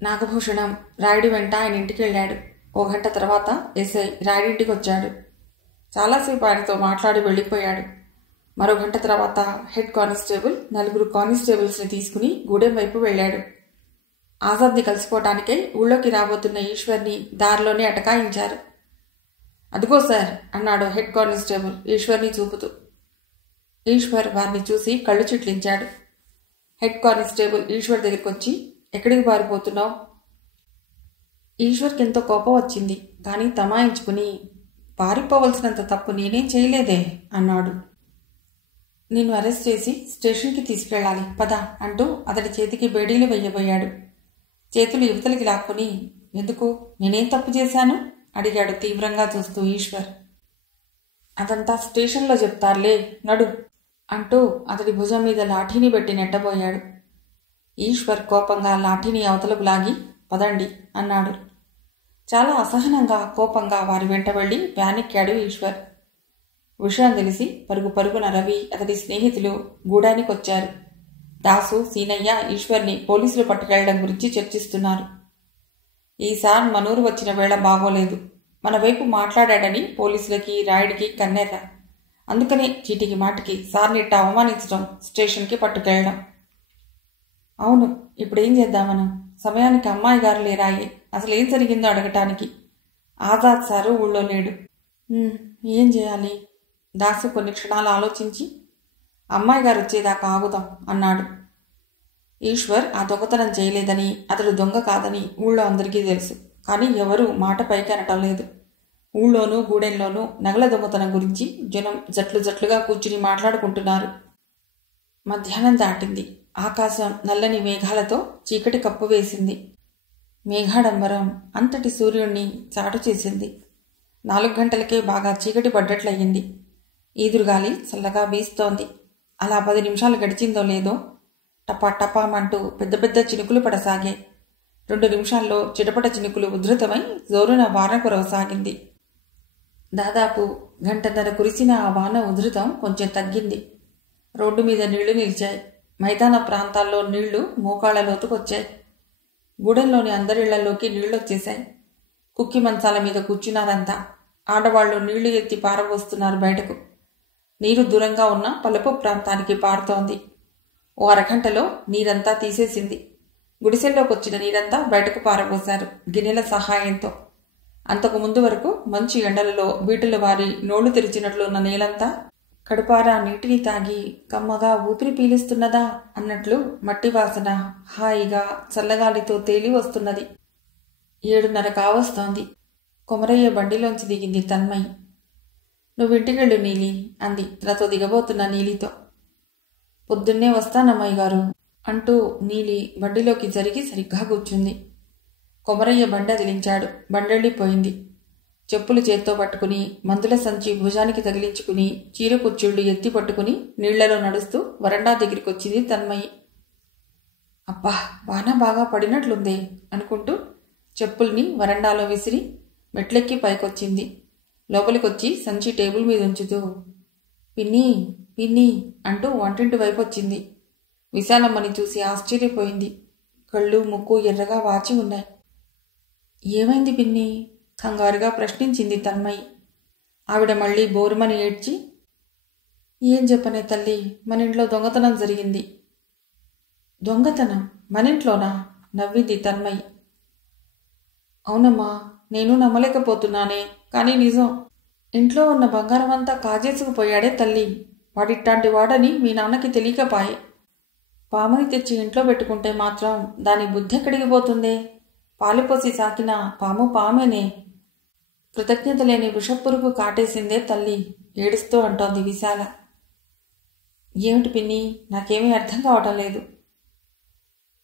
నాగభూషణం రాయుడి వెంట ఆయన ఇంటికి వెళ్ళాడు. ఓ గంట తర్వాత ఎస్ఐ రాయుడింటికి వచ్చాడు. చాలాసేపు ఆయనతో మాట్లాడి వెళ్ళిపోయాడు. మరో గంట తర్వాత హెడ్ కానిస్టేబుల్ 4 కానిస్టేబుల్స్ని తీసుకుని గూడెం వైపు వెళ్ళాడు. ఆజాద్ని కలుసుకోవటానికై ఊళ్ళోకి రాబోతున్న ఈశ్వర్ని దారిలోనే అటకాయించారు. అదిగో సార్ అన్నాడు హెడ్ కానిస్టేబుల్ ఈశ్వర్ని చూపుతూ. ఈశ్వర్ వారిని చూసి కళ్ళు చిట్లించాడు. హెడ్ కానిస్టేబుల్ ఈశ్వర్ దగ్గరికి వచ్చి, ఎక్కడికి పారిపోతున్నావు? ఈశ్వర్కి ఎంతో కోపం వచ్చింది. కానీ తమాయించుకుని, పారిపోవలసినంత తప్పు నేనేం చేయలేదే అన్నాడు. నిన్ను అరెస్ట్ చేసి స్టేషన్కి తీసుకెళ్ళాలి పద అంటూ అతడి చేతికి బేడీలు వెయ్యబోయాడు. చేతులు యువతలకి లాక్కుని, ఎందుకు, నేనేం తప్పు చేశాను అడిగాడు తీవ్రంగా చూస్తూ ఈశ్వర్. అదంతా స్టేషన్లో చెప్తారులే, నడు అంటూ అతడి భుజం మీద లాఠీని పెట్టి నెట్టబోయాడు. ఈశ్వర్ కోపంగా లాఠీని అవతలకు లాగి, పదండి అన్నాడు. చాలా అసహనంగా కోపంగా వారి వెంట వెళ్లి వ్యానెక్కాడు ఈశ్వర్. విషయం తెలిసి పరుగు పరుగున రవి అతడి స్నేహితులు గూడానికొచ్చారు. దాసు, సీనయ్య ఈశ్వర్ని పోలీసులు పట్టుకెళ్లడం గురించి చర్చిస్తున్నారు. ఈసారి మనూరు వచ్చిన వేళ బాగోలేదు. మన వైపు మాట్లాడాడని పోలీసులకి రాయుడికి కన్నెర్ర. అందుకనే చీటికి మాటికి సార్నిట్ట అవమానించడం, స్టేషన్కి పట్టుకెళ్లడం. అవును, ఇప్పుడేం చేద్దామను? సమయానికి అమ్మాయి గారు లేరాయే. అసలేం జరిగిందో అడగటానికి. ఆజాద్ సారు ఊళ్ళో లేడు. ఏం చేయాలి? దాసు కొన్ని క్షణాలు ఆలోచించి, అమ్మాయి గారు వచ్చేదాకా ఆగుదాం అన్నాడు. ఈశ్వర్ ఆ దొంగతనం చేయలేదని, అతడు దొంగ కాదని ఊళ్ళో అందరికీ తెలుసు. కానీ ఎవరూ మాట పైకి అనటం లేదు. ఊళ్ళోనూ గూడెంలోనూ నగల దొంగతనం గురించి జనం జట్లు జట్లుగా కూర్చుని మాట్లాడుకుంటున్నారు. మధ్యాహ్నం దాటింది. ఆకాశం నల్లని మేఘాలతో చీకటి కప్పు వేసింది. మేఘాడంబరం అంతటి సూర్యుణ్ణి చాటు చేసింది. 4 గంటలకే బాగా చీకటి పడ్డట్లయింది. ఈదురుగాలి చల్లగా వీస్తోంది. అలా 10 నిమిషాలు గడిచిందో లేదో టపా టపామంటూ పెద్ద పెద్ద చినుకులు పడసాగాయి. 2 నిమిషాల్లో చిటపట చినుకులు ఉధృతమై జోరున వాన కురవసాగింది. దాదాపు గంటన్నర కురిసిన ఆ వాన ఉధృతం కొంచెం తగ్గింది. రోడ్డు మీద నీళ్లు నిలిచాయి. మైదాన ప్రాంతాల్లో నీళ్లు మోకాళ్ల లోతుకొచ్చాయి. గూడెంలోని అందరిళ్లలోకి నీళ్లొచ్చేశాయి. కుక్కి మంచాల మీద కూర్చున్నారంతా. ఆడవాళ్లు నీళ్లు ఎత్తి పారబోస్తున్నారు బయటకు. నీరు దూరంగా ఉన్న పలుపు ప్రాంతానికి పారుతోంది. ఓ అరగంటలో నీరంతా తీసేసింది. గుడిసెల్లోకొచ్చిన నీరంతా బయటకు పారబోశారు గిన్నెల సహాయంతో. అంతకు ముందు వరకు మంచి ఎండలలో బీటలు వారి నోళ్లు తెరిచినట్లు ఉన్న నేలంతా కడుపారా నీటిని తాగి కమ్మగా ఊపిరి పీలుస్తున్నదా అన్నట్లు మట్టి వాసన హాయిగా చల్లగాలితో తేలి వస్తున్నది. 7:30 కావస్తోంది. కొమరయ్య బండిలోంచి దిగింది తన్మయి. నువ్వింటికెళ్ళు నీలి అంది తనతో దిగబోతున్న నీలితో. పొద్దున్నే వస్తానమ్మాయి గారు అంటూ నీలి బండిలోకి జరిగి సరిగ్గా కూర్చుంది. కొమరయ్య బండి అదిలించాడు. బండెళ్ళిపోయింది. చెప్పులు చేత్తో పట్టుకుని, మందుల సంచి భుజానికి తగిలించుకుని, చీర కుచ్చుళ్ళు ఎత్తి పట్టుకుని నీళ్లలో నడుస్తూ వరండా దగ్గరికొచ్చింది తన్మయి. అబ్బా, వాన బాగా పడినట్లుందే అనుకుంటూ చెప్పుల్ని వరండాలో విసిరి మెట్లెక్కి పైకొచ్చింది. లోపలికొచ్చి సంచి టేబుల్ మీద ఉంచుతూ, పిన్ని పిన్ని అంటూ వంటింటి వైపు వచ్చింది. విశాలమ్మని చూసి ఆశ్చర్యపోయింది. కళ్ళు ముక్కు ఎర్రగా వాచి ఉన్నాయి. ఏమైంది పిన్ని కంగారుగా ప్రశ్నించింది తన్మయి. ఆవిడ మళ్ళీ బోరుమని ఏడ్చి, ఏం చెప్పనే తల్లి, మన ఇంట్లో దొంగతనం జరిగింది. దొంగతనం? మనింట్లోనా? నవ్వింది తన్మయి. అవునమ్మా, నేను నమ్మలేకపోతున్నానే, కానీ నిజం. ఇంట్లో ఉన్న బంగారం అంతా కాజేసుకుపోయాడే తల్లి. వాడిట్టాంటి వాడని మీ నాన్నకి తెలియకపాయే. పాముని తెచ్చి ఇంట్లో పెట్టుకుంటే మాత్రం దాని బుద్ధి ఎక్కడికి పోతుందే? పాలుపోసి సాకిన పాము పామేనే. కృతజ్ఞత లేని విషపురుగు కాటేసిందే తల్లి ఏడుస్తూ అంటోంది విశాల. ఏమిటి పిన్ని, నాకేమీ అర్థం కావటం లేదు.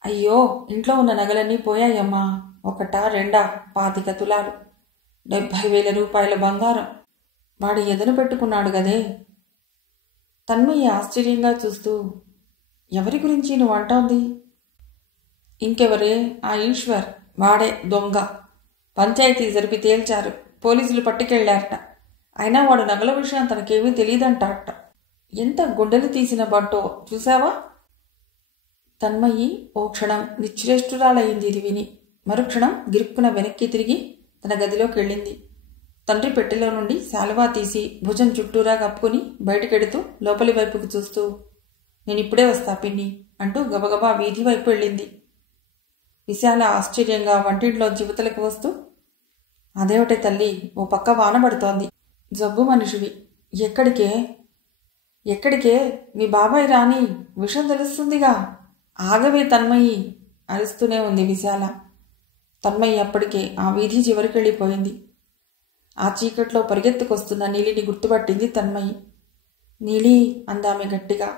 అయ్యో, ఇంట్లో ఉన్న నగలన్నీ పోయాయమ్మా. 1, 2, 25 తులాలు, 70,000 రూపాయల బంగారం. వాడు ఎదను పెట్టుకున్నాడు గదే. తన్మయ్య ఆశ్చర్యంగా చూస్తూ, ఎవరి గురించి నువ్వు అంటోంది? ఇంకెవరే, ఆ ఈశ్వర్. వాడే దొంగ. పంచాయతీ జరిపి తేల్చారు. పోలీసులు పట్టుకెళ్లారట. అయినా వాడు నగల విషయం తనకేమీ తెలియదంటారట. ఎంత గుండెలు తీసిన బంటో చూసావా? తన్మయి ఓ క్షణం నిశ్చేష్టురాలయ్యింది ఇది విని. మరుక్షణం గిరుక్కున వెనక్కి తిరిగి తన గదిలోకి వెళ్ళింది. తండ్రి పెట్టెలో నుండి శాలువా తీసి భుజం చుట్టూరా కప్పుకుని బయటకెడుతూ లోపలి వైపుకు చూస్తూ, నేనిప్పుడే వస్తా పిన్ని అంటూ గబగబా వీధి వైపు వెళ్ళింది. విశాల ఆశ్చర్యంగా వంటింట్లో జివతలకు వస్తూ, అదేమిటే తల్లి, ఓ పక్క వాన పడుతోంది, జబ్బు మనిషివి, ఎక్కడికే ఎక్కడికే, మీ బాబాయ్ రాని విషయం తెలుస్తుందిగా, ఆగవే తన్మయి అరుస్తూనే ఉంది విశాల. తన్మయి అప్పటికే ఆ వీధి చివరికెళ్ళిపోయింది. ఆ చీకట్లో పరిగెత్తుకొస్తున్న నీలిని గుర్తుపట్టింది తన్మయి. నీలి అందామె గట్టిగా.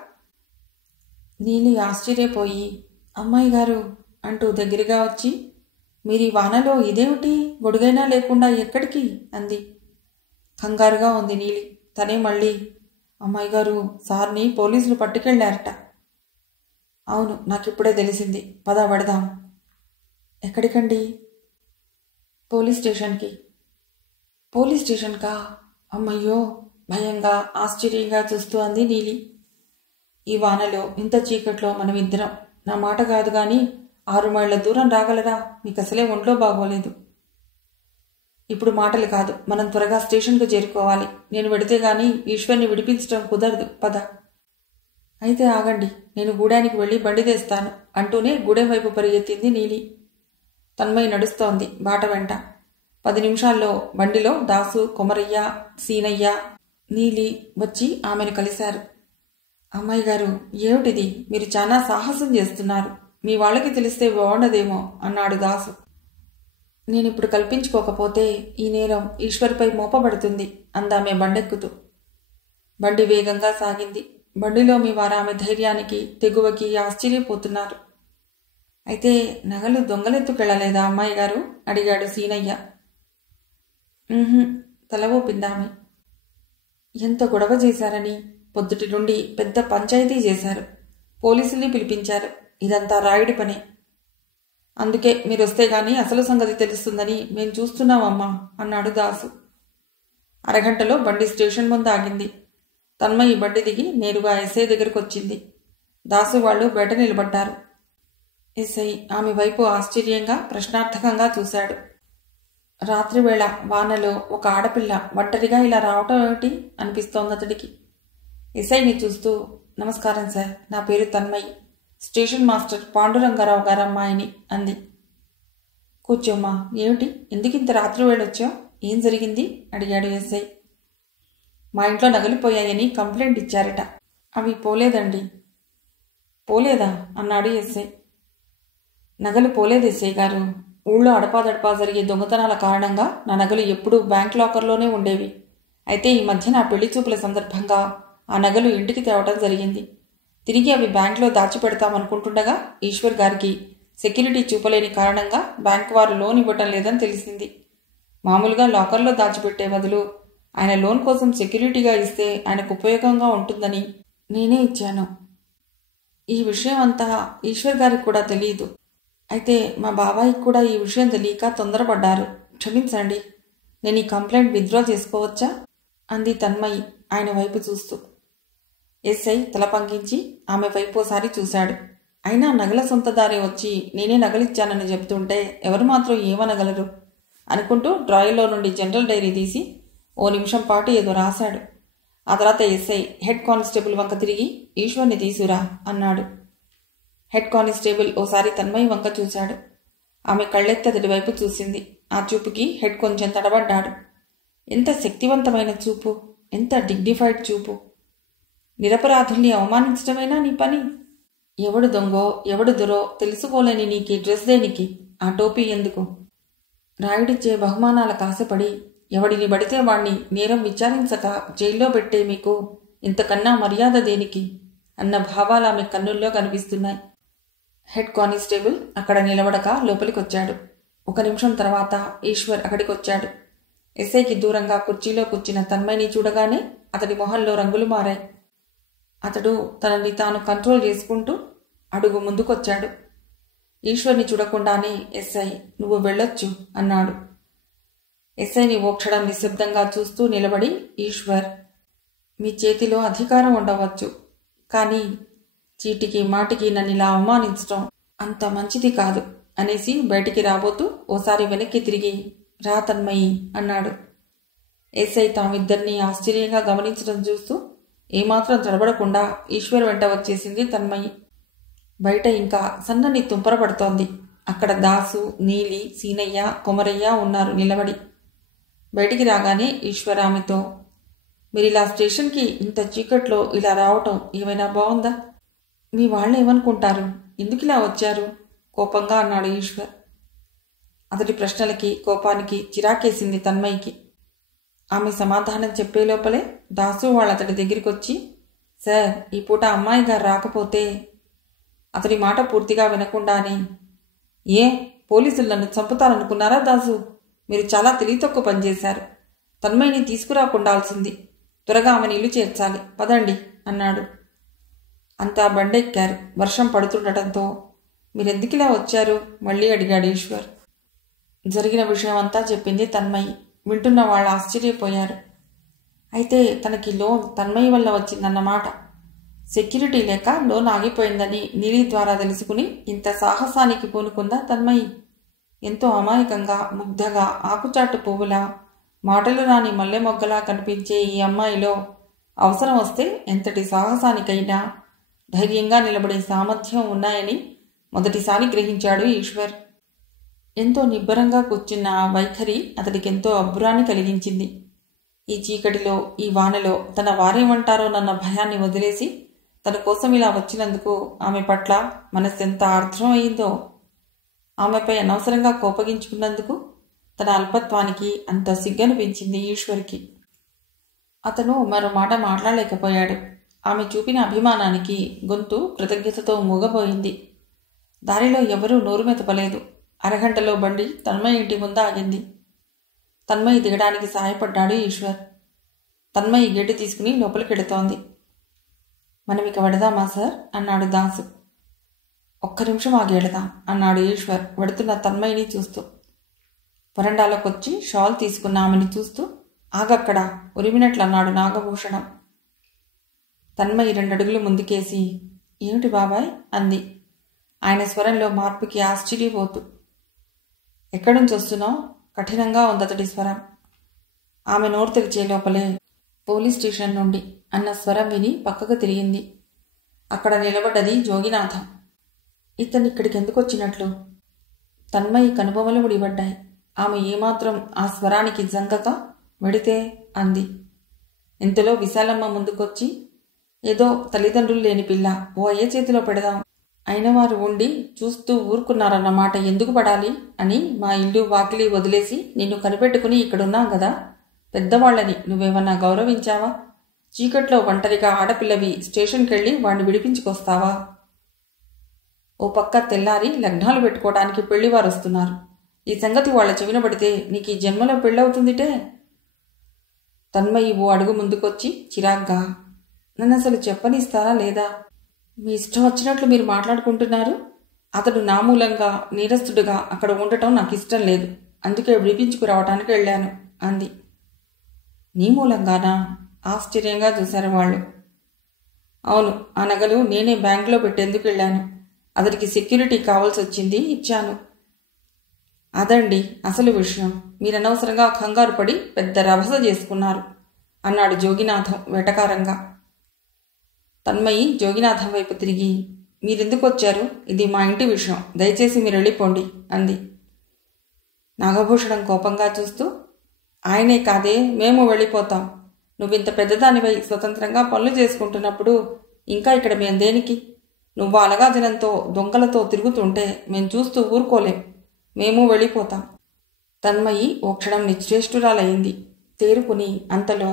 నీలి ఆశ్చర్యపోయి, అమ్మాయి గారు అంటూ దగ్గరగా వచ్చి, మీరీ వానలో ఇదేమిటి, గొడుగైనా లేకుండా ఎక్కడికి అంది. కంగారుగా ఉంది నీలి. తనే మళ్ళీ, అమ్మాయి గారు, సార్ని పోలీసులు పట్టుకెళ్లారట. అవును, నాకిప్పుడే తెలిసింది, పద పడదాం. ఎక్కడికండి? పోలీస్ స్టేషన్కి. పోలీస్ స్టేషన్కా? అమ్మయ్యో, భయంగా ఆశ్చర్యంగా చూస్తూ అంది నీలి. ఈ వానలో ఇంత చీకట్లో మనమిద్దరం, నా మాట కాదు గాని 6 మైళ్ళ దూరం రాగలరా? మీకు అసలే ఒంట్లో బాగోలేదు. ఇప్పుడు మాటలు కాదు, మనం త్వరగా స్టేషన్కు చేరుకోవాలి. నేను వెడితే గాని ఈశ్వర్ని విడిపించడం కుదరదు, పద. అయితే ఆగండి, నేను గూడానికి వెళ్ళి బండి తెస్తాను అంటూనే గూడెం వైపు పరిగెత్తింది నీలి. తన్మయి నడుస్తోంది బాట వెంట. 10 నిమిషాల్లో బండిలో దాసు, కొమరయ్య, సీనయ్య, నీలి వచ్చి ఆమెను కలిశారు. అమ్మాయి గారు, ఏమిటిది, మీరు చాలా సాహసం చేస్తున్నారు, మీ వాళ్ళకి తెలిస్తే బాగుండదేమో అన్నాడు దాసు. నేనిప్పుడు కల్పించుకోకపోతే ఈ నేరం ఈశ్వర్పై మోపబడుతుంది అందామె బండెక్కుతూ. బండి వేగంగా సాగింది. బండిలో మీ వారు ఆమె ధైర్యానికి, తెగువకి ఆశ్చర్యపోతున్నారు. అయితే నగలు దొంగలెత్తుకెళ్లలేదా అమ్మాయి గారు అడిగాడు సీనయ్య. తల ఊపిందామె. ఎంత గొడవ చేశారని, పొద్దుటి నుండి పెద్ద పంచాయతీ చేశారు, పోలీసుల్ని పిలిపించారు, ఇదంతా రాయుడి పనే. అందుకే మీరొస్తే గాని అసలు సంగతి తెలుస్తుందని మేం చూస్తున్నామమ్మా అన్నాడు దాసు. అరగంటలో బండి స్టేషన్ ముందు ఆగింది. తన్మయి బండి దిగి నేరుగా ఎస్ఐ దగ్గరకు వచ్చింది. దాసు వాళ్ళు బయట నిలబడ్డారు. ఎస్ఐ ఆమె వైపు ఆశ్చర్యంగా, ప్రశ్నార్థకంగా చూశాడు. రాత్రివేళ వానలో ఒక ఆడపిల్ల ఒంటరిగా ఇలా రావటం ఏమిటి అనిపిస్తోందతడికి. ఎస్ఐని చూస్తూ, నమస్కారం సార్, నా పేరు తన్మయి, స్టేషన్ మాస్టర్ పాండురంగారావు గారమ్మాయిని అంది. కూర్చోమ్మా, ఏమిటి, ఎందుకింత రాత్రి వేళొచ్చావు, ఏం జరిగింది అడిగాడు ఎస్ఐ. మా ఇంట్లో నగలిపోయాయని కంప్లైంట్ ఇచ్చారట, అవి పోలేదండి. పోలేదా అన్నాడు ఎస్ఐ. నగలు పోలేదు ఎస్ఐ గారు, ఊళ్ళో అడపాదడపా జరిగే దొంగతనాల కారణంగా నా నగలు ఎప్పుడూ బ్యాంక్ లాకర్లోనే ఉండేవి. అయితే ఈ మధ్య నా పెళ్లి చూపుల సందర్భంగా ఆ నగలు ఇంటికి తేవటం జరిగింది. తిరిగి అవి బ్యాంకులో దాచిపెడతామనుకుంటుండగా ఈశ్వర్ గారికి సెక్యూరిటీ చూపలేని కారణంగా బ్యాంకు వారు లోన్ ఇవ్వటం లేదని తెలిసింది. మామూలుగా లాకర్లో దాచిపెట్టే బదులు ఆయన లోన్ కోసం సెక్యూరిటీగా ఇస్తే ఆయనకు ఉపయోగంగా ఉంటుందని నేనే ఇచ్చాను. ఈ విషయం అంతా ఈశ్వర్ గారికి కూడా తెలియదు. అయితే మా బాబాయికి కూడా ఈ విషయం తెలియక తొందరపడ్డారు. క్షమించండి, నేను ఈ కంప్లైంట్ విత్డ్రా చేసుకోవచ్చా అంది తన్మయి ఆయన వైపు చూస్తూ. ఎస్ఐ తల పంకించి ఆమె వైపు ఓసారి చూశాడు. అయినా నగల సొంతదారే వచ్చి నేనే నగలిచ్చానని చెప్తుంటే ఎవరు మాత్రం ఏమనగలరు అనుకుంటూ డ్రాయర్లో నుండి జనరల్ డైరీ తీసి 1 నిమిషం పాటు ఏదో రాశాడు. ఆ తర్వాత ఎస్ఐ హెడ్ కానిస్టేబుల్ వంక తిరిగి, ఈశ్వర్ని తీసురా అన్నాడు. హెడ్ కానిస్టేబుల్ ఓసారి తన్మయి వంక చూశాడు. ఆమె కళ్ళెత్తి అతడి వైపు చూసింది. ఆ చూపుకి హెడ్ కొంచెం తడబడ్డాడు. ఎంత శక్తివంతమైన చూపు, ఎంత డిగ్నిఫైడ్ చూపు. నిరపరాధుల్ని అవమానించడమేనా నీ పని? ఎవడు దొంగో ఎవడు దొరో తెలుసుకోలేని నీకి డ్రెస్ దేనికి, ఆ టోపీ ఎందుకు? రాయుడిచ్చే బహుమానాలకు ఆశపడి ఎవడిని పడితే వాణ్ణి నేరం విచారించక జైల్లో పెట్టే మీకు ఇంతకన్నా మర్యాద దేనికి అన్న భావాలు ఆమె కన్నుల్లో కనిపిస్తున్నాయి. హెడ్ కానిస్టేబుల్ అక్కడ నిలబడక లోపలికొచ్చాడు. 1 నిమిషం తర్వాత ఈశ్వర్ అక్కడికొచ్చాడు. ఎస్ఐకి దూరంగా కుర్చీలో కూర్చున్న తన్మయిని చూడగానే అతడి మొహంలో రంగులు మారాయి. అతడు తనని తాను కంట్రోల్ చేసుకుంటూ అడుగు ముందుకొచ్చాడు. ఈశ్వర్ని చూడకుండానే ఎస్ఐ, నువ్వు వెళ్ళొచ్చు అన్నాడు. ఎస్ఐని ఓ క్షణం నిశ్శబ్దంగా చూస్తూ నిలబడి, ఈశ్వర్, మీ చేతిలో అధికారం ఉండవచ్చు, కానీ చీటికి మాటికి నన్నిలా అవమానించడం అంత మంచిది కాదు. అనేసి బయటికి రాబోతూ ఓసారి వెనక్కి తిరిగి రా తన్మయి అన్నాడు. ఎస్ఐ తామిద్దరినీ ఆశ్చర్యంగా గమనించడం చూస్తూ ఏమాత్రం తడబడకుండా ఈశ్వర్ వెంట వచ్చేసింది తన్మయి. బయట ఇంకా సన్నని తుంపర పడుతోంది. అక్కడ దాసు, నీలి, సీనయ్య, కొమరయ్య ఉన్నారు నిలబడి. బయటికి రాగానే ఈశ్వర్ ఆమెతో, మీరిలా స్టేషన్కి ఇంత చీకట్లో ఇలా రావటం ఏమైనా బాగుందా? మీ వాళ్ళు ఏమనుకుంటారు? ఎందుకిలా వచ్చారు? కోపంగా అన్నాడు ఈశ్వర్. అతడి ప్రశ్నలకి, కోపానికి చిరాకేసింది తన్మయికి. ఆమె సమాధానం చెప్పే లోపలే దాసు వాళ్ళతడి దగ్గరికి వచ్చి, సార్, ఈ పూట అమ్మాయి గారు రాకపోతే. అతడి మాట పూర్తిగా వినకుండానే, ఏ పోలీసులు నన్ను చంపుతారనుకున్నారా దాసు? మీరు చాలా తెలివి తక్కువ పనిచేశారు. తన్మయిని తీసుకురాకుండాల్సింది. త్వరగా ఆమెను ఇల్లు చేర్చాలి, పదండి అన్నాడు. అంతా బండెక్కారు. వర్షం పడుతుండటంతో మీరెందుకిలా వచ్చారు మళ్ళీ అడిగాడు ఈశ్వర్. జరిగిన విషయం అంతా చెప్పింది తన్మయి. వింటున్న వాళ్ళు ఆశ్చర్యపోయారు. అయితే తనకి లోన్ తన్మయి వల్ల వచ్చిందన్నమాట. సెక్యూరిటీ లేక లోన్ ఆగిపోయిందని నీలి ద్వారా తెలుసుకుని ఇంత సాహసానికి పూనుకుందా తన్మయి? ఎంతో అమాయకంగా, ముగ్ధగా, ఆకుచాటు పువ్వులా, మాటలు రాని మల్లె మొగ్గలా కనిపించే ఈ అమ్మాయిలో అవసరం వస్తే ఎంతటి సాహసానికైనా ధైర్యంగా నిలబడే సామర్థ్యం ఉన్నాయని మొదటిసారి గ్రహించాడు ఈశ్వర్. ఎంతో నిబ్బరంగా కూర్చున్న ఆ వైఖరి అతడికెంతో అబ్బురాన్ని కలిగించింది. ఈ చీకటిలో, ఈ వానలో తన వారేమంటారోనన్న భయాన్ని వదిలేసి తన కోసం ఇలా వచ్చినందుకు ఆమె పట్ల మనసెంత ఆర్ద్రం అయిందో. ఆమెపై అనవసరంగా కోపగించుకున్నందుకు తన అల్పత్వానికి అంత సిగ్గనిపించింది ఈశ్వర్కి. అతను మరో మాట మాట్లాడలేకపోయాడు. ఆమె చూపిన అభిమానానికి గొంతు కృతజ్ఞతతో మూగబోయింది. దారిలో ఎవరూ నోరు మెతపలేదు. అరగంటలో బండి తన్మయి ఇంటి ముందు ఆగింది. తన్మయి దిగడానికి సహాయపడ్డాడు ఈశ్వర్. తన్మయి గేటు తీసుకుని లోపలికెడుతోంది. మనం ఇక వెడదామా సార్ అన్నాడు దాసు. ఒక్క నిమిషం ఆగి వెళదాం అన్నాడు ఈశ్వర్ వెడుతున్న తన్మయిని చూస్తూ. వరండాలోకొచ్చి షాల్ తీసుకున్న ఆమెని చూస్తూ ఆగక్కడ ఉరిమినట్లన్నాడు నాగభూషణం. తన్మయి 2 అడుగులు ముందుకేసి ఏమిటి బాబాయ్ అంది. ఆయన స్వరంలో మార్పుకి ఆశ్చర్యపోతూ. ఎక్కడి నుంచి వస్తున్నావు? కఠినంగా ఉందతడి స్వరం. ఆమె నోరు తెరిచే లోపలే పోలీస్ స్టేషన్ నుండి అన్న స్వరం విని పక్కకు తిరిగింది. అక్కడ నిలబడ్డది జోగినాథం. ఇతనిక్కడికి ఎందుకు వచ్చినట్లు? తన్మయి కనుబొమలు ముడిపడ్డాయి. ఆమె ఏమాత్రం ఆ స్వరానికి జంకక వెడితే అంది. ఇంతలో విశాలమ్మ ముందుకొచ్చి, ఏదో తల్లిదండ్రులు లేని పిల్ల, ఓ అయ్య చేతిలో పెడదాం, అయిన వారు ఉండి చూస్తూ ఊరుకున్నారన్నమాట ఎందుకు పడాలి అని మా ఇల్లు వాకిలి వదిలేసి నిన్ను కనిపెట్టుకుని ఇక్కడున్నాం కదా. పెద్దవాళ్ళని నువ్వేమన్నా గౌరవించావా? చీకట్లో ఒంటరిగా ఆడపిల్లవి స్టేషన్కెళ్ళి వాణ్ణి విడిపించుకొస్తావా? ఓ పక్క తెల్లారి లగ్నాలు పెట్టుకోవడానికి పెళ్లివారు వస్తున్నారు. ఈ సంగతి వాళ్ళ చెవిన పడితే నీకు ఈ జన్మలో పెళ్ళవుతుందిటే. తన్మయి ఓ అడుగు ముందుకొచ్చి చిరాగ్గా, నన్ను అసలు చెప్పనిస్తారా లేదా? మీ ఇష్టం వచ్చినట్లు మీరు మాట్లాడుకుంటున్నారు. అతడు నా మూలంగా నీరస్తుడుగా అక్కడ ఉండటం నాకు ఇష్టం లేదు. అందుకే విడిపించుకురావటానికి వెళ్ళాను అంది. నీ మూలంగానా? ఆశ్చర్యంగా చూశారు వాళ్ళు. అవును, ఆ నగలు నేనే బ్యాంకులో పెట్టేందుకు వెళ్ళాను. అతడికి సెక్యూరిటీ కావాల్సి వచ్చింది, ఇచ్చాను. అదండి అసలు విషయం. మీరనవసరంగా కంగారు పడి పెద్ద రభస చేసుకున్నారు అన్నాడు జోగినాథం వెటకారంగా. తన్మయి జోగినాథం వైపు తిరిగి, మీరెందుకు వచ్చారు? ఇది మా ఇంటి విషయం, దయచేసి మీరు వెళ్ళిపోండి అంది. నాగభూషణం కోపంగా చూస్తూ, ఆయనే కాదే, మేము వెళ్ళిపోతాం. నువ్వింత పెద్దదానివై స్వతంత్రంగా పనులు చేసుకుంటున్నప్పుడు ఇంకా ఇక్కడ మేం దేనికి? నువ్వు అలగాజనంతో దొంగలతో తిరుగుతుంటే మేం చూస్తూ ఊరుకోలేం. మేము వెళ్ళిపోతాం. తన్మయి ఓ క్షణం నిశ్చేష్టురాలయ్యింది. తేరుకుని అంతలో,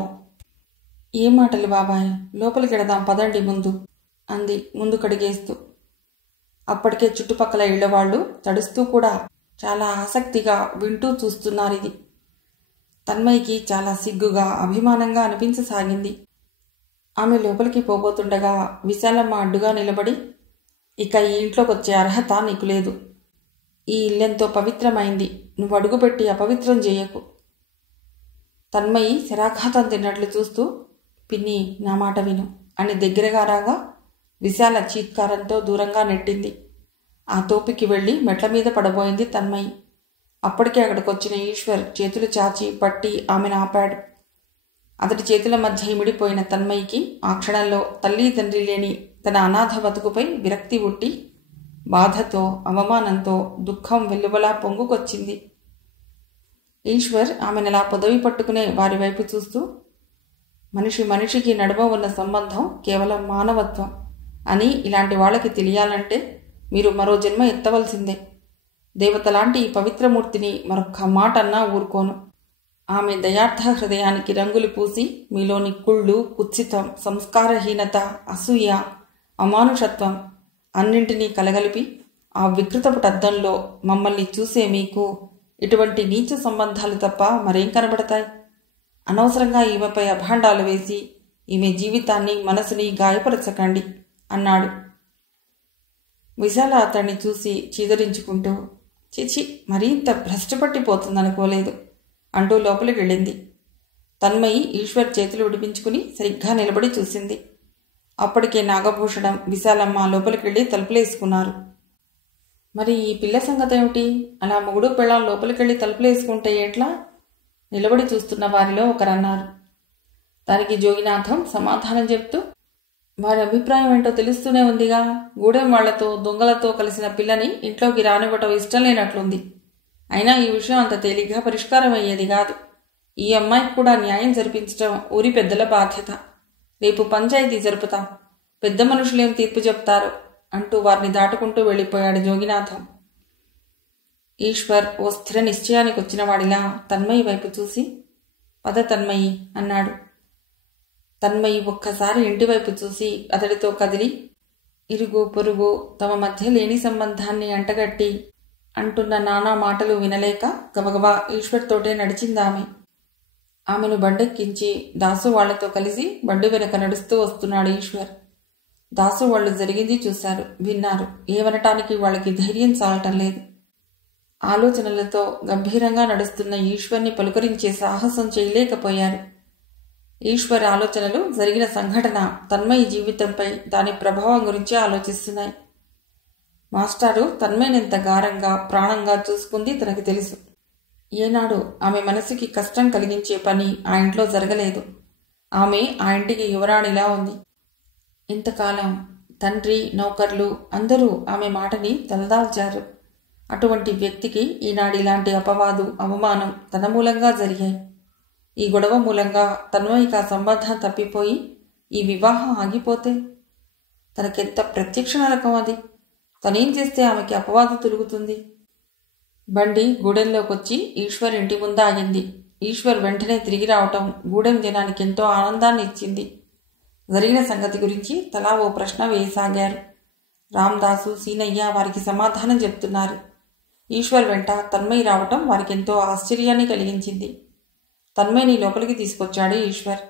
ఏం మాటలు బాబాయ్, లోపలికెడదాం పదండి ముందు అంది ముందు కడిగేస్తూ. అప్పటికే చుట్టుపక్కల ఇళ్లవాళ్లు తడుస్తూ కూడా చాలా ఆసక్తిగా వింటూ చూస్తున్నారిది. తన్మయికి చాలా సిగ్గుగా, అభిమానంగా అనిపించసాగింది. ఆమె లోపలికి పోబోతుండగా విశాలమ్మ అడ్డుగా నిలబడి, ఇక ఈ ఇంట్లోకి వచ్చే అర్హత నీకు లేదు. ఈ ఇల్లెంతో పవిత్రమైంది, నువ్వు అడుగుపెట్టి అపవిత్రం చేయకు. తన్మయి శరాఘాతం తిన్నట్లు చూస్తూ, పిన్ని నా మాట విను అని దగ్గరగా రాగా విశాల చీత్కారంతో దూరంగా నెట్టింది. ఆ తోపుకి వెళ్ళి మెట్ల మీద పడబోయింది తన్మయి. అప్పటికే అక్కడికొచ్చిన ఈశ్వర్ చేతులు చాచి పట్టి ఆమెను ఆపాడు. అతడి చేతుల మధ్య ఇమిడిపోయిన తన్మయికి ఆ క్షణంలో తల్లి తండ్రి లేని తన అనాథ బతుకుపై విరక్తి ఉట్టి బాధతో, అవమానంతో దుఃఖం వెల్లువలా పొంగుకొచ్చింది. ఈశ్వర్ ఆమెనలా పొదవి పట్టుకునే వారి వైపు చూస్తూ, మనిషి మనిషికి నడుమ ఉన్న సంబంధం కేవలం మానవత్వం అని ఇలాంటి వాళ్ళకి తెలియాలంటే మీరు మరో జన్మ ఎత్తవలసిందే. దేవతలాంటి ఈ పవిత్రమూర్తిని మరొక్క మాట అన్నా ఊరుకోను. ఆమె దయార్థ హృదయానికి రంగులు పూసి మీలోని కుళ్ళు, కుత్సితం, సంస్కారహీనత, అసూయ, అమానుషత్వం అన్నింటినీ కలగలిపి ఆ వికృతపుటద్దంలో మమ్మల్ని చూసే మీకు ఇటువంటి నీచ సంబంధాలు తప్ప మరేం కనబడతాయి? అనవసరంగా ఈమెపై అభాండాలు వేసి ఈమె జీవితాన్ని, మనసుని గాయపరచకండి అన్నాడు. విశాల అతన్ని చూసి చీదరించుకుంటూ, చిచి, మరింత భ్రష్టుపట్టిపోతుందనుకోలేదు అంటూ లోపలికి వెళ్ళింది. తన్మయి ఈశ్వర్ చేతులు విడిపించుకుని సరిగ్గా నిలబడి చూసింది. అప్పటికే నాగభూషణం, విశాలమ్మ లోపలికి వెళ్ళి తలుపులేసుకున్నారు. మరి ఈ పిల్ల సంగతి ఏమిటి? అలా మొగుడు పెళ్ళాం లోపలికెళ్ళి తలుపులేసుకుంటే ఎట్లా? నిలబడి చూస్తున్న వారిలో ఒకరన్నారు. దానికి జోగినాథం సమాధానం చెప్తూ, వారి అభిప్రాయం ఏంటో తెలుస్తూనే ఉందిగా. గూడెం వాళ్లతో, దొంగలతో కలిసిన పిల్లని ఇంట్లోకి రానివ్వటం ఇష్టం లేనట్లుంది. అయినా ఈ విషయం అంత తేలిగ్గా పరిష్కారం అయ్యేది కాదు. ఈ అమ్మాయికి కూడా న్యాయం జరిపించడం ఊరి పెద్దల బాధ్యత. రేపు పంచాయతీ జరుపుతాం, పెద్ద మనుషులేం తీర్పు చెప్తారో అంటూ వారిని దాటుకుంటూ వెళ్ళిపోయాడు జోగినాథం. ఈశ్వర్ ఓ స్థిర నిశ్చయానికి వచ్చిన వాడిలా తన్మయి వైపు చూసి, పద తన్మయి అన్నాడు. తన్మయి ఒక్కసారి ఇంటివైపు చూసి అతడితో కదిలి, ఇరుగు పొరుగు తమ మధ్య లేని సంబంధాన్ని అంటగట్టి అంటున్న నానా మాటలు వినలేక గబగబా ఈశ్వర్తోటే నడిచిందామె. ఆమెను బండెక్కించి దాసు వాళ్లతో కలిసి బండి వెనక నడుస్తూ వస్తున్నాడు ఈశ్వర్. దాసు వాళ్ళు జరిగింది చూశారు, విన్నారు. ఏమనటానికి వాళ్ళకి ధైర్యం చాలటం లేదు. ఆలోచనలతో గంభీరంగా నడుస్తున్న ఈశ్వర్ని పలుకరించే సాహసం చేయలేకపోయారు. ఈశ్వర్ ఆలోచనలు జరిగిన సంఘటన, తన్మయి జీవితంపై దాని ప్రభావం గురించి ఆలోచిస్తున్నాయి. మాస్టారు తన్మయినెంత గారంగా, ప్రాణంగా చూసుకుంది తనకు తెలుసు. ఏనాడు ఆమె మనసుకి కష్టం కలిగించే పని ఆ ఇంట్లో జరగలేదు. ఆమె ఆ ఇంటికి యువరాణిలా ఉంది. ఇంతకాలం తండ్రి, నౌకర్లు అందరూ ఆమె మాటని తలదాల్చారు. అటువంటి వ్యక్తికి ఈనాడు ఇలాంటి అపవాదు, అవమానం తన మూలంగా జరిగాయి. ఈ గొడవ మూలంగా తన్మయికి ఆ సంబంధం తప్పిపోయి ఈ వివాహం ఆగిపోతే తనకెంత ప్రత్యక్ష నరకం అది. తనేం చేస్తే ఆమెకి అపవాదు తొలుగుతుంది? బండి గూడెంలోకొచ్చి ఈశ్వర్ ఇంటి ముందు ఆగింది. ఈశ్వర్ వెంటనే తిరిగి రావటం గూడెం జనానికి ఎంతో ఆనందాన్ని ఇచ్చింది. జరిగిన సంగతి గురించి తలా ఓ ప్రశ్న వేయసాగారు. రామదాసు, సీనయ్య వారికి సమాధానం చెప్తున్నారు. ఈశ్వర్ వెంట తన్మయి రావటం వారికెంతో ఆశ్చర్యాన్ని కలిగించింది. తన్మయిని లోపలికి తీసుకొచ్చాడు ఈశ్వర్.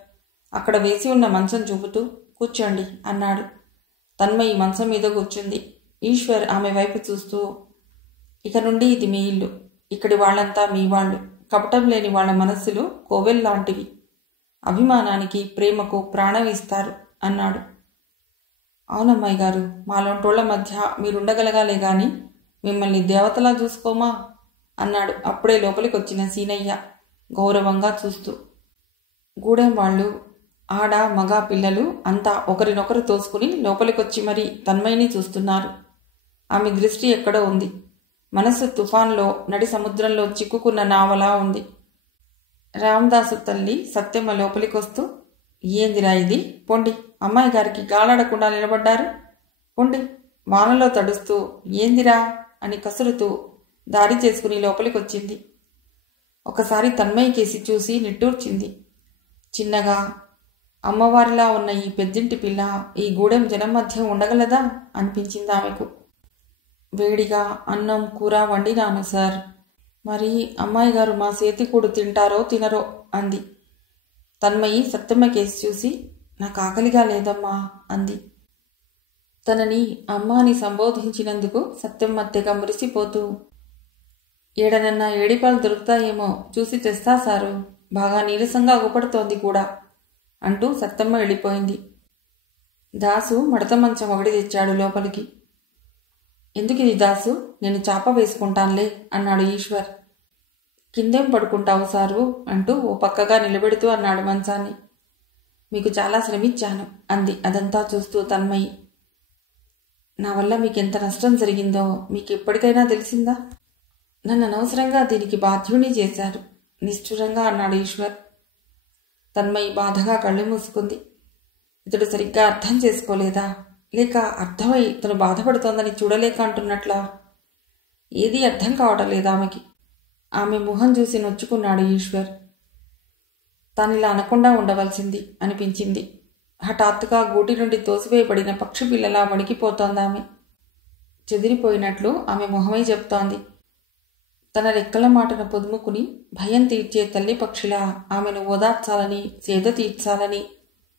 అక్కడ వేసి ఉన్న మంచం చూపుతూ, కూర్చోండి అన్నాడు. తన్మయి మంచం మీద కూర్చుంది. ఈశ్వర్ ఆమె వైపు చూస్తూ, ఇక నుండి ఇది మీ ఇల్లు. ఇక్కడి వాళ్ళంతా మీ వాళ్ళు. కపటం లేని వాళ్ల మనస్సులు కోవెల్లాంటివి. అభిమానానికి, ప్రేమకు ప్రాణం ఇస్తారు అన్నాడు. అవునమ్మాయి గారు, మాలోంటోళ్ల మధ్య మీరుండగలగాలే గాని మిమ్మల్ని దేవతలా చూసుకోమా అన్నాడు అప్పుడే లోపలికొచ్చిన సీనయ్య గౌరవంగా చూస్తూ. గూడెం వాళ్ళు, ఆడ మగ పిల్లలు అంతా ఒకరినొకరు తోసుకుని లోపలికొచ్చి మరీ తన్మయిని చూస్తున్నారు. ఆమె దృష్టి ఎక్కడో ఉంది. మనస్సు తుఫాన్లో, నడి సముద్రంలో చిక్కుకున్న నావలా ఉంది. రామదాసు తల్లి సత్యమ్మ లోపలికొస్తూ, ఏందిరా ఇది? పొండి, అమ్మాయి గారికి గాలాడకుండా నిలబడ్డారు. పొండి. వానలో తడుస్తూ ఏందిరా అని కసురుతూ దారి చేసుకుని లోపలికొచ్చింది. ఒకసారి తన్మయి కేసి చూసి నిట్టూర్చింది. చిన్నగా, అమ్మవారిలా ఉన్న ఈ పెద్దింటి పిల్ల ఈ గూడెం జనం మధ్య ఉండగలదా అనిపించింది ఆమెకు. వేడిగా అన్నం కూర వండినాను సార్. మరి అమ్మాయి గారు మా సేతికూడు తింటారో తినరో అంది. తన్మయి సత్యమ్మ కేసి చూసి, నాకు ఆకలిగా లేదమ్మా అంది. తనని అమ్మ అని సంబోధించినందుకు సత్యమ్మ తెగ మురిసిపోతూ, ఏడనన్నా ఏడిపాలు దొరుకుతాయేమో చూసి తెస్తా సారు, బాగా నీరసంగా అగుపడుతోంది కూడా అంటూ సత్తమ్మ వెళ్ళిపోయింది. దాసు మడత మంచం ఒకటి తెచ్చాడు లోపలికి. ఎందుకిది దాసు, నేను చాప వేసుకుంటానులే అన్నాడు ఈశ్వర్. కిందేం పడుకుంటావు సారు అంటూ ఓ పక్కగా నిలబెడుతూ అన్నాడు మంచాన్ని. మీకు చాలా శ్రమించాను అంది అదంతా చూస్తూ తన్మయి. నా వల్ల మీకెంత నష్టం జరిగిందో మీకు ఎప్పటికైనా తెలిసిందా? నన్ను అనవసరంగా దీనికి బాధ్యుణ్ణి చేశారు నిష్ఠురంగా అన్నాడు ఈశ్వర్. తన్మయి బాధగా కళ్ళు మూసుకుంది. ఇతడు సరిగ్గా అర్థం చేసుకోలేదా, లేక అర్థమై తను బాధపడుతోందని చూడలేక అంటున్నట్లా? ఏదీ అర్థం కావటం లేదు ఆమెకి. ఆమె ముఖం చూసి నొచ్చుకున్నాడు ఈశ్వర్. తానిలా అనకుండా ఉండవలసింది అనిపించింది. హఠాత్తుగా గూటి నుండి తోసివేయబడిన పక్షి పిల్లలా వణికిపోతోందామె. చెదిరిపోయినట్లు ఆమె మొహమై చెప్తోంది. తన రెక్కల మాటను పొదుముకుని భయం తీర్చే తల్లి పక్షిలా ఆమెను ఓదార్చాలని, సేద తీర్చాలని,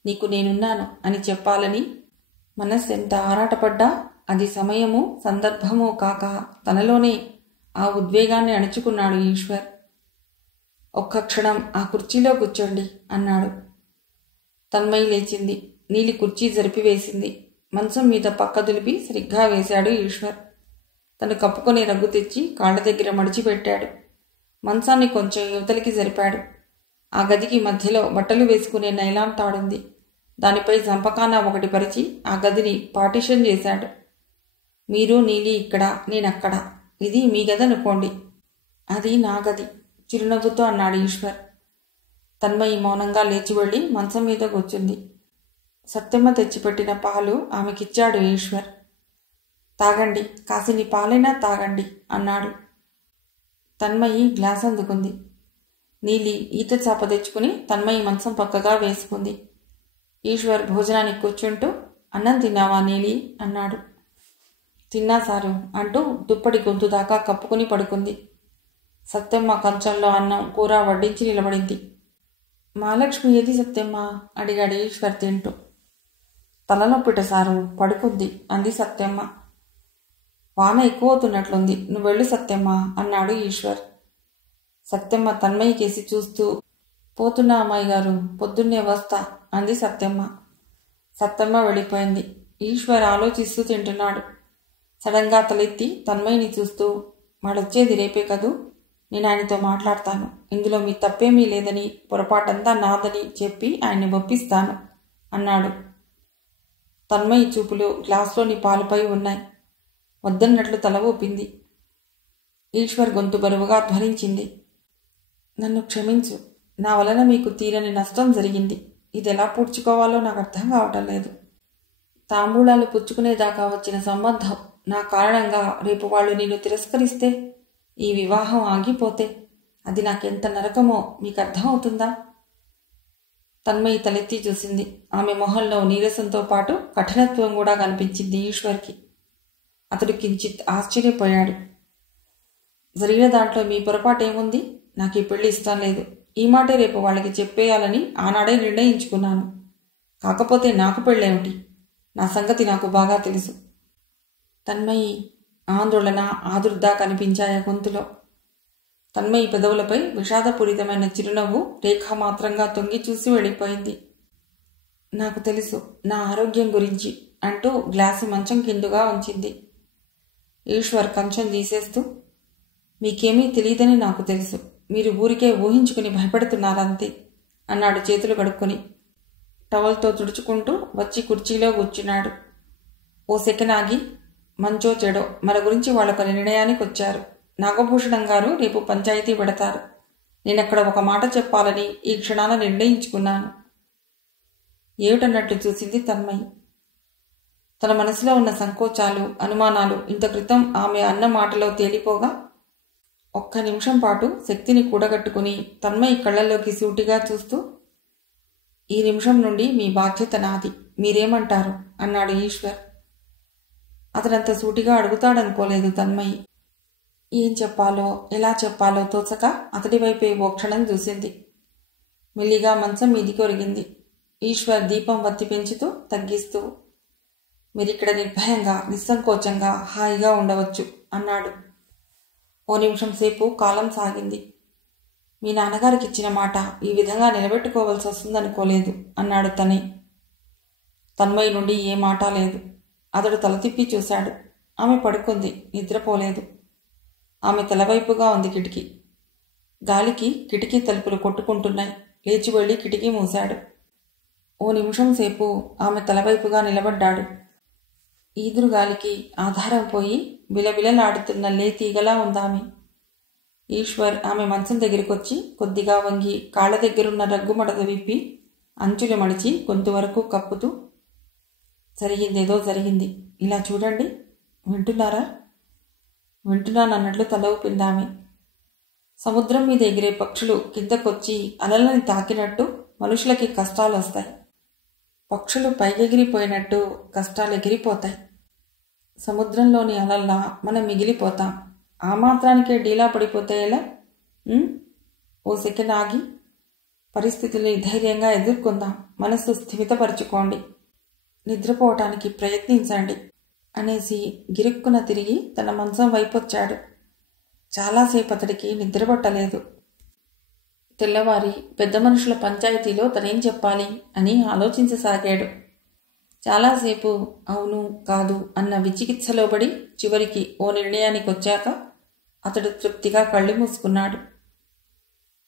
నీకు నేనున్నాను అని చెప్పాలని మనస్సెంత ఆరాటపడ్డా అది సమయము సందర్భమూ కాక తనలోనే ఆ ఉద్వేగాన్ని అణుచుకున్నాడు ఈశ్వర్. ఒక్క క్షణం ఆ కుర్చీలో కూర్చోండి అన్నాడు. తన్మయి లేచింది. నీలి కుర్చీ జరిపివేసింది. మంచం మీద పక్క దులిపి సరిగ్గా వేశాడు ఈశ్వర్. తను కప్పుకొని రగ్గు తెచ్చి కాళ్ళ దగ్గర మడిచిపెట్టాడు. మంచాన్ని కొంచెం యువతలికి జరిపాడు. ఆ గదికి మధ్యలో బట్టలు వేసుకునే నైలాన్ తాడుంది. దానిపై జంపకానా ఒకటి పరిచి ఆ గదిని పార్టిషన్ చేశాడు. మీరు నీలి ఇక్కడ, నేనక్కడ. ఇది మీ గది అనుకోండి, అది నా గది చిరునవ్వుతో అన్నాడు ఈశ్వర్. తన్మయి మౌనంగా లేచి వెళ్ళి మంచం మీద కూర్చుంది. సత్యమ్మ తెచ్చిపెట్టిన పాలు ఆమెకిచ్చాడు ఈశ్వర్. తాగండి, కాసిని పాలైనా తాగండి అన్నాడు. తన్మయి గ్లాస్ అందుకుంది. నీలి ఈత చాప తెచ్చుకుని తన్మయి మంచం పక్కగా వేసుకుంది. ఈశ్వర్ భోజనానికి కూర్చుంటూ, అన్నం తిన్నావా నీలి అన్నాడు. తిన్నా సారు అంటూ దుప్పటి గొంతు దాకా కప్పుకుని పడుకుంది. సత్యమ్మ కంచంలో అన్నం కూర వడ్డించి నిలబడింది. మహాలక్ష్మి ఏది సత్యమ్మ అడిగాడు ఈశ్వర్ తింటూ. తలనొప్పిట సారు, పడుకుంది అంది సత్యమ్మ. వాన ఎక్కువవుతున్నట్లుంది, నువ్వు వెళ్ళు సత్యమ్మ అన్నాడు ఈశ్వర్. సత్యమ్మ తన్మయి కేసి చూస్తూ, పోతున్నా అమ్మాయి గారు, పొద్దున్నే వస్తా అంది సత్యమ్మ. సత్యమ్మ వెళ్ళిపోయింది. ఈశ్వర్ ఆలోచిస్తూ తింటున్నాడు. సడన్గా తలెత్తి తన్మయిని చూస్తూ, వాడొచ్చేది రేపే కదూ, నేను ఆయనతో మాట్లాడతాను. ఇందులో మీ తప్పేమీ లేదని, పొరపాటంతా నాదని చెప్పి ఆయన్ని ఒప్పిస్తాను అన్నాడు. తన్మయి చూపులు గ్లాసులోని పాలుపై ఉన్నాయి. వద్దన్నట్లు తల ఊపింది. ఈశ్వర్ గొంతు బరువుగా ధ్వనించింది. నన్ను క్షమించు, నా వలన మీకు తీరని నష్టం జరిగింది. ఇది ఎలా పూడ్చుకోవాలో నాకు అర్థం కావటం లేదు. తాంబూలాలు పుచ్చుకునేదాకా వచ్చిన సంబంధం నా కారణంగా రేపు వాళ్ళు నిన్ను తిరస్కరిస్తే, ఈ వివాహం ఆగిపోతే అది నాకెంత నరకమో మీకు అర్థమవుతుందా? తన్మయి తలెత్తి చూసింది. ఆమె మొహంలో నీరసంతో పాటు కఠినత్వం కూడా కనిపించింది ఈశ్వర్కి. అతడు కించిత్ ఆశ్చర్యపోయాడు. జరిగిన దాంట్లో మీ పొరపాటేముంది? నాకు ఈ పెళ్లి ఇష్టం లేదు. ఈ మాటే రేపు వాళ్ళకి చెప్పేయాలని ఆనాడే నిర్ణయించుకున్నాను. కాకపోతే నాకు పెళ్ళేమిటి? నా సంగతి నాకు బాగా తెలుసు. తన్మయి ఆందోళన, ఆదుర్ద కనిపించాయి గొంతులో. తన్మయి పెదవులపై విషాదపూరితమైన చిరునవ్వు రేఖామాత్రంగా తొంగి చూసి వెళ్ళిపోయింది. నాకు తెలుసు నా ఆరోగ్యం గురించి అంటూ గ్లాసు మంచం కిందుగా ఉంచింది. ఈశ్వర్ కంచం తీసేస్తూ, మీకేమీ తెలియదని నాకు తెలుసు. మీరు ఊరికే ఊహించుకుని భయపడుతున్నారంతే అన్నాడు చేతులు కడుక్కొని. టవల్తో తుడుచుకుంటూ వచ్చి కుర్చీలో కూర్చున్నాడు. ఓ సెకండ్ ఆగి, మంచో చెడో మన గురించి వాళ్ళొక నిర్ణయానికి వచ్చారు. నాగభూషణం గారు రేపు పంచాయతీ పెడతారు. నేనక్కడ ఒక మాట చెప్పాలని ఈ క్షణాన నిర్ణయించుకున్నాను. ఏమిటన్నట్లు చూసింది తన్మయి. తన మనసులో ఉన్న సంకోచాలు, అనుమానాలు ఇంత క్రితం ఆమె అన్న మాటలో తేలిపోగా ఒక్క నిమిషం పాటు శక్తిని కూడగట్టుకుని తన్మయి కళ్ళల్లోకి సూటిగా చూస్తూ, ఈ నిమిషం నుండి మీ బాధ్యత నాది, మీరేమంటారు అన్నాడు ఈశ్వర్. అతనంత సూటిగా అడుగుతాడనుకోలేదు తన్మయి. ఏం చెప్పాలో, ఎలా చెప్పాలో తోచక అతడి వైపే ఓ క్షణం చూసింది. మెల్లిగా మంచం మీదికి ఒరిగింది. ఈశ్వర్ దీపం వత్తి పెంచుతూ తగ్గిస్తూ, మీరిక్కడ నిర్భయంగా, నిస్సంకోచంగా, హాయిగా ఉండవచ్చు అన్నాడు. ఓ నిమిషం సేపు కాలం సాగింది. మీ నాన్నగారికి ఇచ్చిన మాట ఈ విధంగా నిలబెట్టుకోవాల్సి వస్తుందనుకోలేదు అన్నాడు తనే. తన్మయి నుండి ఏ మాట లేదు. అతడు తల తిప్పి చూశాడు. ఆమె పడుకుంది, నిద్రపోలేదు. ఆమె తలవైపుగా ఉంది కిటికీ. గాలికి కిటికీ తలుపులు కొట్టుకుంటున్నాయి. లేచి వెళ్ళి కిటికీ మూశాడు. ఓ నిమిషం సేపు ఆమె తలవైపుగా నిలబడ్డాడు. ఈదురుగాలికి ఆధారం పోయి బిలబిలలాడుతున్న తీగలా ఉందామె. ఈశ్వర్ ఆమె మంచం దగ్గరికొచ్చి కొద్దిగా వంగి కాళ్ళ దగ్గరున్న రగ్గు మడత విప్పి అంచులు మడిచి గొంతు వరకు కప్పుతూ, జరిగిందేదో జరిగింది, ఇలా చూడండి, వింటున్నారా? వింటున్నానన్నట్లు తల ఊపిందామె. సముద్రం మీద ఎగిరే పక్షులు కిందకొచ్చి అలలని తాకినట్టు మనుషులకి కష్టాలు వస్తాయి. పక్షులు పైకెగిరిపోయినట్టు కష్టాలు ఎగిరిపోతాయి. సముద్రంలోని అలల్లా మనం మిగిలిపోతాం. ఆ మాత్రానికే డీలా పడిపోతే ఎలా? ఓ సెకండ్ ఆగి పరిస్థితుల్ని ధైర్యంగా ఎదుర్కొందాం. మనస్సు స్థిమితపరుచుకోండి. నిద్రపోవటానికి ప్రయత్నించండి అనేసి గిరుక్కున తిరిగి తన మంచం వైపొచ్చాడు. చాలాసేపు అతడికి నిద్రపట్టలేదు. తెల్లవారి పెద్ద మనుషుల పంచాయతీలో తనేం చెప్పాలి అని ఆలోచించసాగాడు. చాలాసేపు అవును కాదు అన్న విచికిత్సలోబడి చివరికి ఓ నిర్ణయానికి వచ్చాక అతడు తృప్తిగా కళ్ళు మూసుకున్నాడు.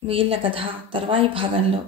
మిగిలిన కథ తర్వాయి భాగంలో.